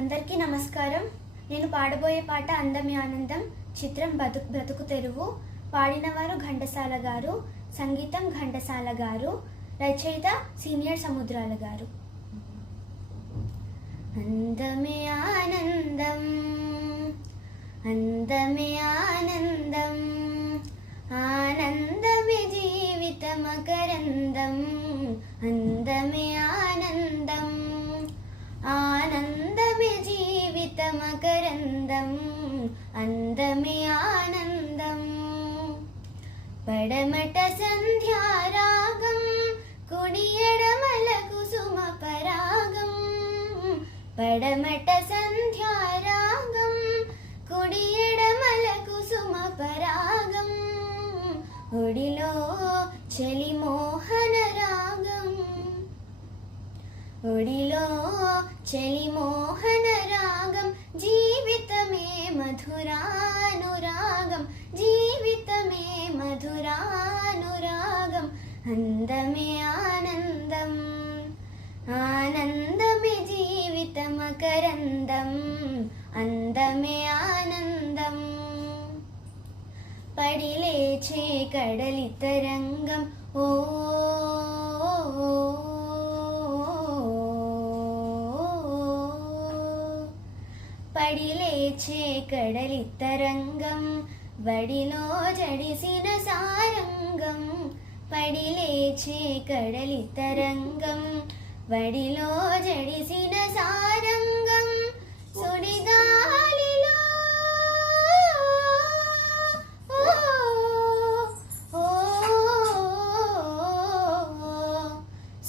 అందరికీ నమస్కారం. నేను పాడబోయే పాట అందమే ఆనందం, చిత్రం బ్రతుకు తెరువు. పాడినవారు ఘంటసాల గారు, సంగీతం ఘంటసాల గారు, రచయిత సీనియర్ సముద్రాల గారు. అందమే ఆనందం, అందమే ఆనందం, ఆనందమే జీవిత మకరందం. అందమే ఆనందం, ఆనందమే జీవిత మకరందం. అందమే ఆనందం. పడమట సంధ్యారాగం, కుడి ఎడమల కుసుమ పరాగం. పడమట సంధ్యారాగం, కుడి ఎడమల కుసుమ పరాగం. ఒడిలో చలి మోహన రాగం, ఒడిలో చలి మోహన రాగం. జీవితమే మధురానురాగం, జీవితమే మధురానురాగం. అందమే ఆనందం, ఆనందమే జీవిత మకరందం. అందమే ఆనందం. పడిలేచే కడలి తరంగం, ఓ పడిలేచే కడలి తరంగం. వడిలో జడిసిన సారంగం, పడిలేచే కడలి తరంగం. వడిలో జడిసిన సారంగం. సుడిగాలిలో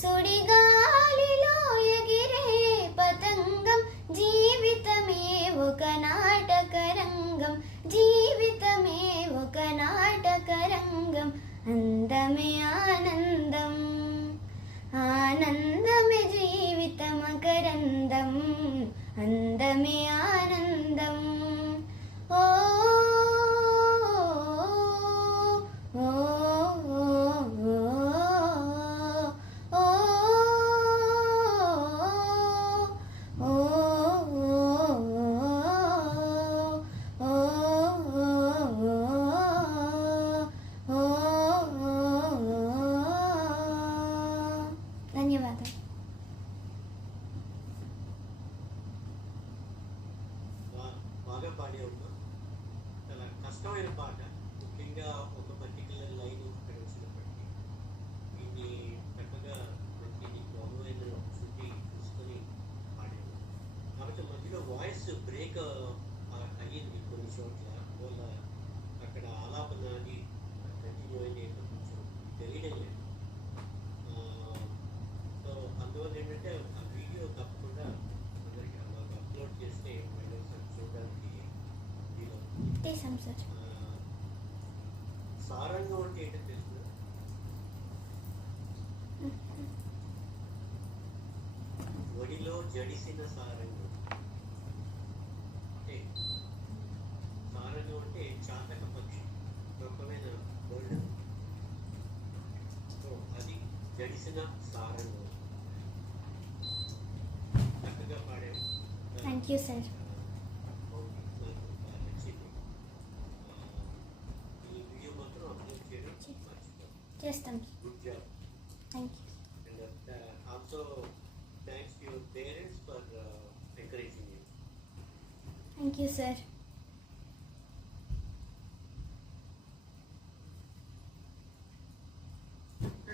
సుడిగాలిలో ఎగిరే పతంగం. జీవితమే ఒక నాటకరంగం, జీవితమే ఒక నాటకరంగం. అందమే ఆనందం, ఆనందమే జీవిత మకరందం. అందమే ఆనందం. ఓ ఓ ధన్యవాదాలు. బాగా పాడే ఉన్నా. చాలా కష్టమైన పాట, ముఖ్యంగా ఒక పర్టికులర్ లైన్ ఇక్కడ వచ్చినప్పటికీ దీన్ని చక్కగా మంచి నీకు అనువైన శృతి చూసుకొని పాడాను. కాబట్టి మధ్యలో వాయిస్ బ్రేక్ అయ్యింది కొన్ని చోట్ల, వల్ల అక్కడ ఆలాపన అది కంటిన్యూ అయ్యేది కొంచెం తెలియడం లేదు. సో అందువల్ల ఏంటంటే ఆ వీడియో తప్పకుండా అందరికీ మాకు అప్లోడ్ చేస్తే మళ్ళీ ఒకసారి చూడడానికి చేశాం సార్. సారంగం అంటే ఏంటో తెలుసు. ఒడిలో జడిసిన సారంగం అంటే, సారంగం అంటే చాతక పక్షి, రకమైన బర్డ్. సో అది జడిసిన సారంగం. చక్కగా పాడాము. Thank you sir. చేస్తాం. Good job. Thank you. And also thanks to your parents for encouraging you. Thank you sir.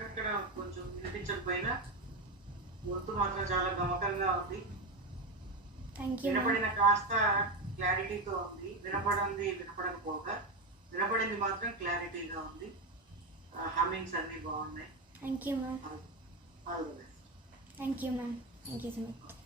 ఇక్కడ కొంచెం వినిపించకపోయినా గొంతు మాత్రం చాలా గమకంగా ఉంది. Thank you. వినపడిన కాస్త క్లారిటీతో ఉంది, వినపడకపోగా వినపడింది మాత్రం క్లారిటీగా ఉంది. హమ్మింగ్స్ అన్ని బాగున్నాయి. Thank you ma'am. All the best. Thank you ma'am. Thank you so much.